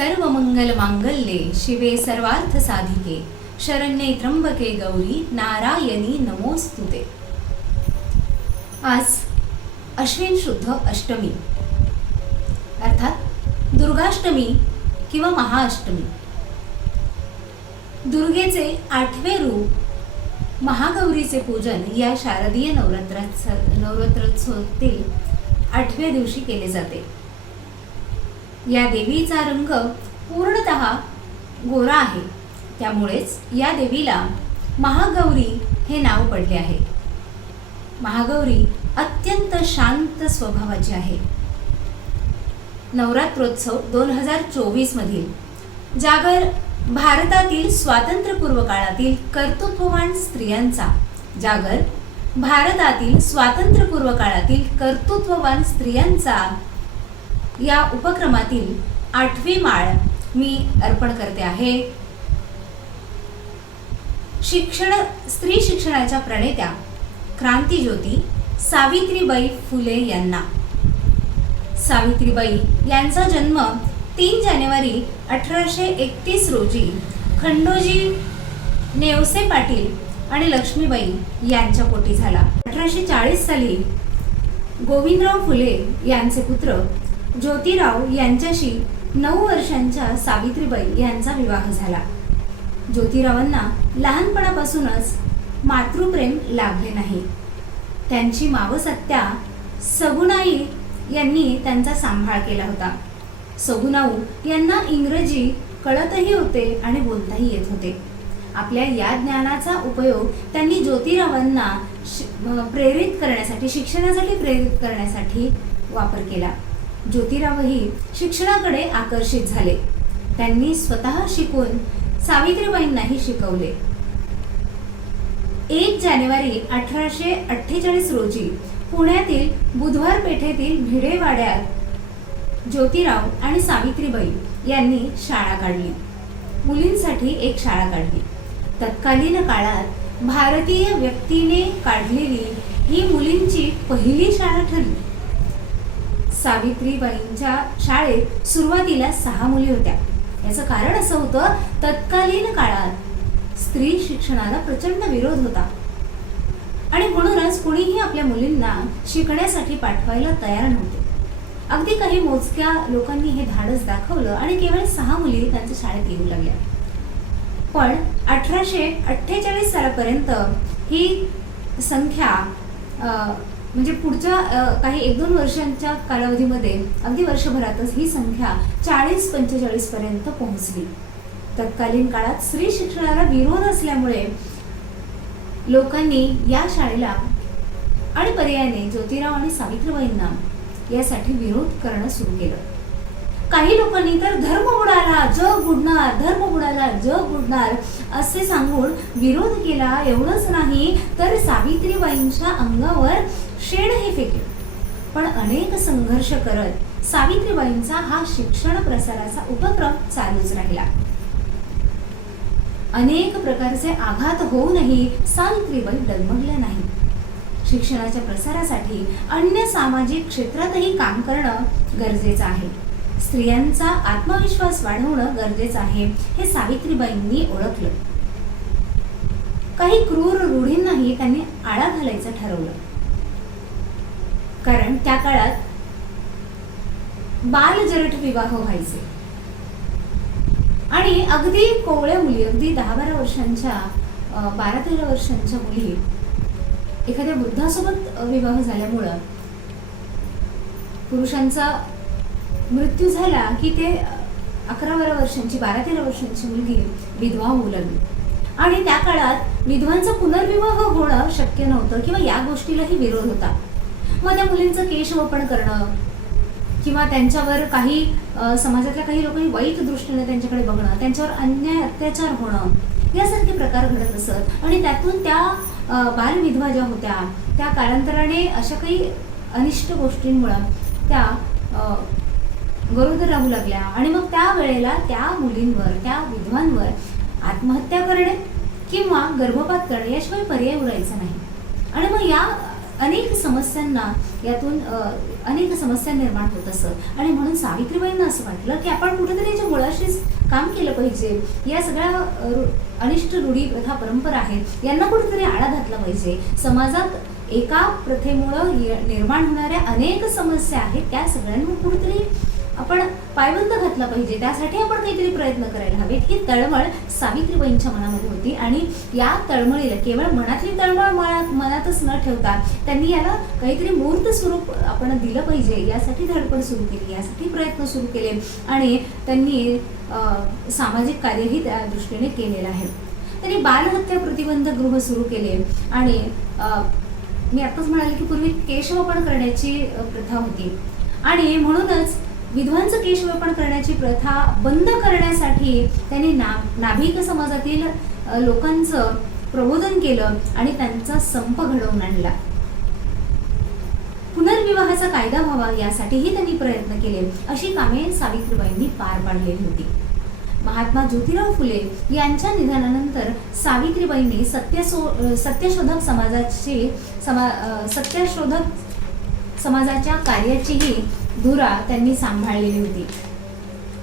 सर्व मंगल मांगल्ये शिवे सर्वार्थ साधिके शरण्ये त्र्यंबके गौरी नारायणी नमोस्तुते। आज अश्विन शुद्ध अष्टमी अर्थात दुर्गाष्टमी किंवा महाअष्टमी। दुर्गेचे 8वे रूप महागौरीचे पूजन या शारदीय नवरात्रोत्सवातील 8व्या दिवशी केले जाते। या देवीचा रंग पूर्णतः गोरा आहे, त्यामुळेच या देवीला महागौरी हे नाव पडले आहे। महागौरी अत्यंत शांत स्वभावाची आहे। नवरात्रोत्सव 2024 मधील जागर भारतातील स्वातंत्र्यपूर्व काळातील कर्तृत्ववान स्त्रियांचा या उपक्रमातील 8वी माळ मी अर्पण करते आहे। स्त्री शिक्षणाच्या प्रणेत्या क्रांतीज्योती सावित्रीबाई फुले यांना। सावित्रीबाई यांचा जन्म 3 जानेवारी 1831 रोजी खंडोजी नेवसे पाटील आणि लक्ष्मीबाई यांच्या पोटी झाला। 1840 साली गोविंदराव फुले यांचे पुत्र ज्योतिराव यांच्याशी 9 वर्षांच्या सावित्रीबाई यांचा विवाह झाला। ज्योतिरावांना लहानपणापासूनच मातृप्रेम लाभले नाही। त्यांची मावस आत्या सगुणाई यांनी त्यांचा सांभाळ केला होता। सगुणाऊ यांना इंग्रजी कळतही होते आणि बोलताही येत होते। आपल्या या ज्ञानाचा उपयोग त्यांनी ज्योतिरावांना शिक्षणासाठी प्रेरित करण्यासाठी वापर केला। ज्योतिरावही शिक्षणाकडे आकर्षित झाले। त्यांनी स्वतः शिकून सावित्रीबाईंनाही शिकवले। 1 जानेवारी 1848 रोजी पुण्यातील बुधवार पेठेतील भिडेवाड्यात ज्योतिराव आणि सावित्रीबाई यांनी शाळा काढली। मुलींसाठी एक शाळा काढली। तत्कालीन काळात भारतीय व्यक्तीने काढलेली ही मुलींची पहिली शाळा ठरली। सावित्रीबाईंच्या शाळेत सुरुवातीला 6 मुली होत्या। याचं कारण असं होतं, तत्कालीन काळात स्त्री शिक्षणाला प्रचंड विरोध होता आणि म्हणूनच कुणीही आपल्या मुलींना शिकण्यासाठी पाठवायला तयार नव्हते। अगदी काही मोजक्या लोकांनी हे धाडस दाखवलं आणि केवळ 6 मुली त्यांच्या शाळेत येऊ लागल्या। पण 1848 सालापर्यंत ही संख्या म्हणजे पुढच्या काही 1-2 वर्षांच्या कालावधीमध्ये अगदी वर्षभरातच ही संख्या 40-45 पर्यंत पोहोचली। तत्कालीन काळात स्त्री शिक्षणाला विरोध असल्यामुळे लोकांनी या शाळेला आणि पर्यायाने ज्योतिराव आणि सावित्रीबाईंना यासाठी विरोध करणं सुरू केलं। काही लोकांनी तर धर्म बुडाला जग बुडणार, धर्म बुडाला जग बुडणार असे सांगून विरोध केला। एवढंच नाही तर सावित्रीबाईंच्या अंगावर शेणही फेकले। पण अनेक संघर्ष करत सावित्रीबाईंचा हा शिक्षण प्रसाराचा उपक्रम चालूच राहिला। अनेक प्रकारचे आघात होऊनही सावित्रीबाई डगमगल्या नाही। शिक्षणाच्या प्रसारासाठी अन्य सामाजिक क्षेत्रातही काम करणं गरजेचं आहे। स्त्रियांचा आत्मविश्वास वाढवणं गरजेचं आहे हे सावित्रीबाईंनी ओळखलं। काही क्रूर रूढींनाही त्यांनी आळा घालायचं ठरवलं, कारण त्या काळात बालजरठ विवाह व्हायचे आणि अगदी कोवळ्या मुली, अगदी 10-12 वर्षांच्या 12-13 वर्षांच्या मुली एखाद्या वृद्धासोबत विवाह झाल्यामुळं पुरुषांचा मृत्यू झाला की ते 11-12 वर्षांची 12-13 वर्षांची मुलगी विधवा होऊ लागली आणि त्या काळात विधवांचा पुनर्विवाह होणं शक्य नव्हतं किंवा या गोष्टीलाही विरोध होता। मग त्या मुलींचं केशवपण करणं किंवा त्यांच्यावर काही समाजातल्या काही लोकांनी वाईट दृष्टीने त्यांच्याकडे बघणं, त्यांच्यावर अन्याय अत्याचार होणं यासारखे प्रकार घडत असत आणि त्यातून त्या बालविधवा ज्या होत्या त्या कालांतराने अशा काही अनिष्ट गोष्टींमुळे त्या गरोदर राहू लागल्या आणि मग त्या वेळेला त्या मुलींवर, त्या विधवांवर आत्महत्या करणे किंवा गर्भपात करणे याशिवाय पर्याय उरायचा नाही। आणि मग या अनेक समस्यांना यातून अनेक समस्या निर्माण होत असत. आणि म्हणून सावित्रीबाईंना असं वाटलं की आपण कुठेतरी याच्या मुळाशीच काम केलं पाहिजे. या सगळ्या अनिष्ट रूढी प्रथा परंपरा आहेत यांना कुठेतरी आळा घातला पाहिजे. समाजात एका प्रथेमुळं निर्माण होणाऱ्या अनेक समस्या आहेत त्या सगळ्यांवर कुठेतरी आपण पायबंद घातला पाहिजे. त्यासाठी आपण काहीतरी प्रयत्न करायला हवेत. ही तळमळ सावित्रीबाईंच्या मनामध्ये होती आणि या तळमळीला केवळ मनातली तळमळ मनातच न ठेवता त्यांनी याला काहीतरी मूर्त स्वरूप आपण दिलं पाहिजे यासाठी धडपड सुरू केली, यासाठी प्रयत्न सुरू केले आणि त्यांनी सामाजिक कार्यही त्या दृष्टीने केलेलं आहे. त्यांनी बालहत्या प्रतिबंध गृह सुरू केले आणि मी आताच म्हणाले की पूर्वी केशवपण करण्याची प्रथा होती आणि म्हणूनच विधवांचं केशवपण करण्याची प्रथा बंद करण्यासाठी त्यांनी नाभिक समाजातील लोकांचं प्रबोधन केलं आणि त्यांचा संप घडवून आणला. पुनर्विवाहाचा कायदा व्हावा यासाठीही त्यांनी प्रयत्न केले. अशी कामे सावित्रीबाईंनी पार पाडलेली होती. महात्मा ज्योतिराव फुले यांच्या निधनानंतर सावित्रीबाईंनी सत्यशोधक समाजाच्या कार्याचीही धुरा त्यांनी सांभाळलेली होती.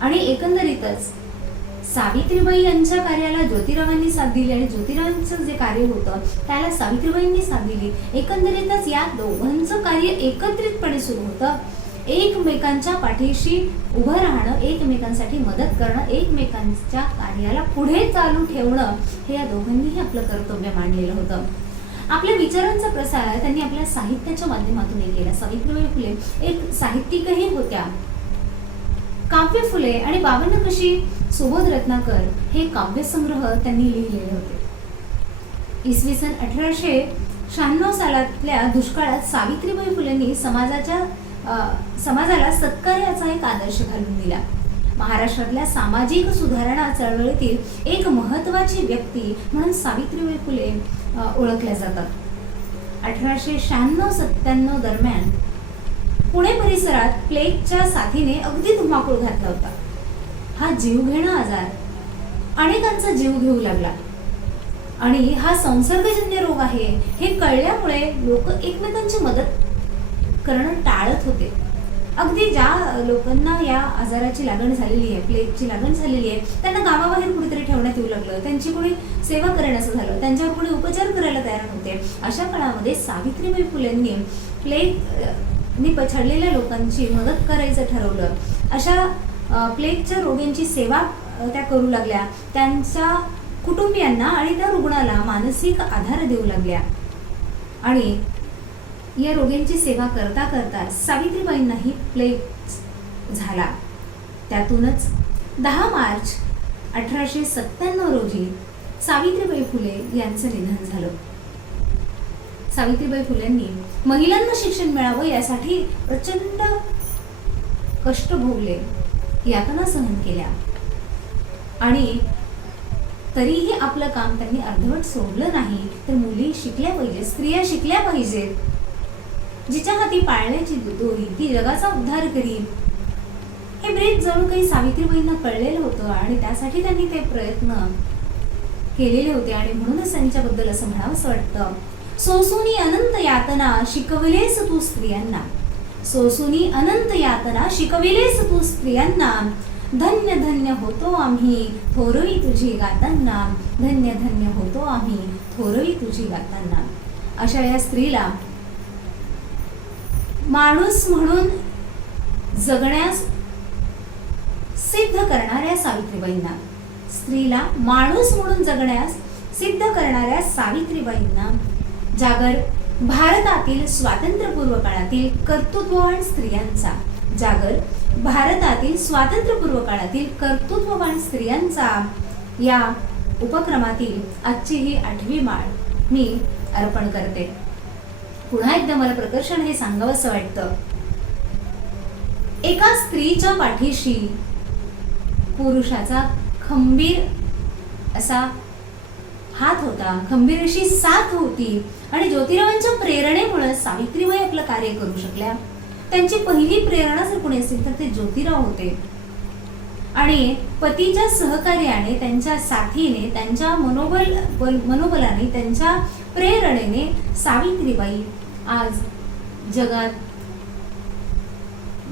आणि एकंदरीतच सावित्रीबाई यांच्या कार्याला ज्योतिरावांनी साथ दिली आणि ज्योतिरावांचं जे कार्य होतं त्याला सावित्रीबाईंनी साथ दिली. एकंदरीतच या दोघांचं कार्य एकत्रितपणे सुरू होतं. एकमेकांच्या पाठीशी उभं राहणं, एकमेकांसाठी मदत करणं, एकमेकांच्या कार्याला पुढे चालू ठेवणं हे या दोघांनीही आपलं कर्तव्य मांडलेलं होतं. आपल्या विचारांचा प्रसार त्यांनी आपल्या साहित्याच्या माध्यमातून केला. सावित्रीबाई फुले एक साहित्यिकही होत्या. काव्य फुले आणि 52 कशी सुबोध रत्नाकर हे काव्यसंग्रह त्यांनी लिहिलेले होते. इसवी सन 1896 सालातल्या दुष्काळात सावित्रीबाई फुलेंनी समाजाला सत्कार्याचा एक आदर्श घालून दिला. महाराष्ट्रातल्या सामाजिक सुधारणा चळवळीतील एक महत्त्वाची व्यक्ती म्हणून सावित्रीबाई फुले ओळखल्या जातात. 1896-97 दरम्यान पुणे परिसरात प्लेगच्या साथीने अगदी धुमाकूळ घातला होता. हा जीवघेणा आजार अनेकांचा जीव घेऊ लागला आणि हा संसर्गजन्य रोग आहे हे कळल्यामुळे लोक एकमेकांची मदत करणं टाळत होते. अगदी ज्या लोकांना या आजाराची लागण झालेली आहे, प्लेगची लागण झालेली आहे, त्यांना गावाबाहेर कुठेतरी ठेवण्यात येऊ लागलं. त्यांची कोणी सेवा करण्याचं झालं, त्यांच्यावर कोणी उपचार करायला तयार नव्हते. अशा काळामध्ये सावित्रीबाई फुलेंनी प्लेगने पछाडलेल्या लोकांची मदत करायचं ठरवलं. अशा प्लेगच्या रोग्यांची सेवा त्या करू लागल्या. त्यांच्या कुटुंबियांना आणि त्या रुग्णाला मानसिक आधार देऊ लागल्या आणि या रोग्यांची सेवा करता करता सावित्रीबाईंनाही प्लेग झाला. त्यातूनच 10 मार्च 1897 रोजी सावित्रीबाई फुले यांचं निधन झालं. सावित्रीबाई फुलेंनी महिलांना शिक्षण मिळावं यासाठी प्रचंड कष्ट भोगले, यातना सहन केल्या आणि तरीही आपलं काम त्यांनी अर्धवट सोडलं नाही. तर मुली शिकल्या पाहिजेत, स्त्रिया शिकल्या पाहिजेत. जिच्या हाती पाळण्याची दोरी ती जगाचा उद्धार करील हे ब्रीद जणू काही सावित्रीबाईंना कळलेलं होतं आणि त्यासाठी त्यांनी ते प्रयत्न केलेले होते. आणि म्हणूनच त्यांच्याबद्दल असं म्हणावंसं वाटतं, सोसूनी अनंत यातना शिकविलेस तू स्त्रियांना, सोसूनी अनंत यातना शिकविलेस तू स्त्रियांना, धन्य धन्य होतो आम्ही थोरवी तुझी गातांना, धन्य धन्य होतो आम्ही थोरवी तुझी गातांना. अशा या स्त्रीला माणूस म्हणून जगण्यास सिद्ध करणाऱ्या सावित्रीबाईंना, स्त्रीला माणूस म्हणून जगण्यास सिद्ध करणाऱ्या सावित्रीबाईंना, जागर भारतातील स्वातंत्र्यपूर्व काळातील कर्तृत्ववान स्त्रियांचा, जागर भारतातील स्वातंत्र्यपूर्व काळातील कर्तृत्ववान स्त्रियांचा या उपक्रमातील आजची ही 8वी माळ मी अर्पण करते. पुन्हा एकदा मला प्रकर्षण हे सांगावंसं वाटतं, एका स्त्रीच्या पाठीशी पुरुषाचा खंबीर असा हात होता, खंबीर अशी साथ होती आणि ज्योतिरावांच्या प्रेरणेमुळे सावित्रीबाई आपलं कार्य करू शकल्या. त्यांची पहिली प्रेरणा जर कोणी असेल तर ते ज्योतिराव होते आणि पतीच्या सहकार्याने, त्यांच्या साथीने, त्यांच्या मनोबलाने, त्यांच्या प्रेरणेने सावित्रीबाई आज जगात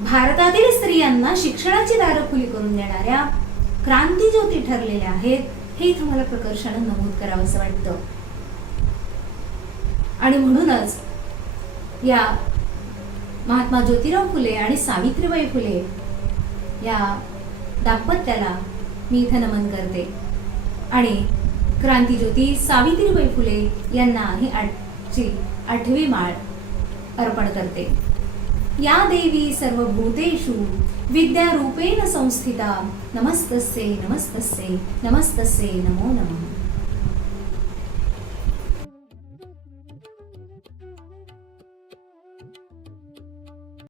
भारतातील स्त्रियांना शिक्षणाची दारं खुली करून देणाऱ्या क्रांतीज्योती ठरलेल्या आहेत, हे इथं मला प्रकर्षानं नमूद करावंसं वाटतं. आणि म्हणूनच या महात्मा ज्योतिराव फुले आणि सावित्रीबाई फुले या दाम्पत्याला मी इथं नमन करते आणि क्रांतीज्योती सावित्रीबाई फुले यांना ही आजची 8वी माळ अर्पण करते. या देवी सर्वभूतेषु विद्यारूपेण संस्थिता नमस्तस्यै नमस्तस्यै नमस्तस्यै नमो नमः.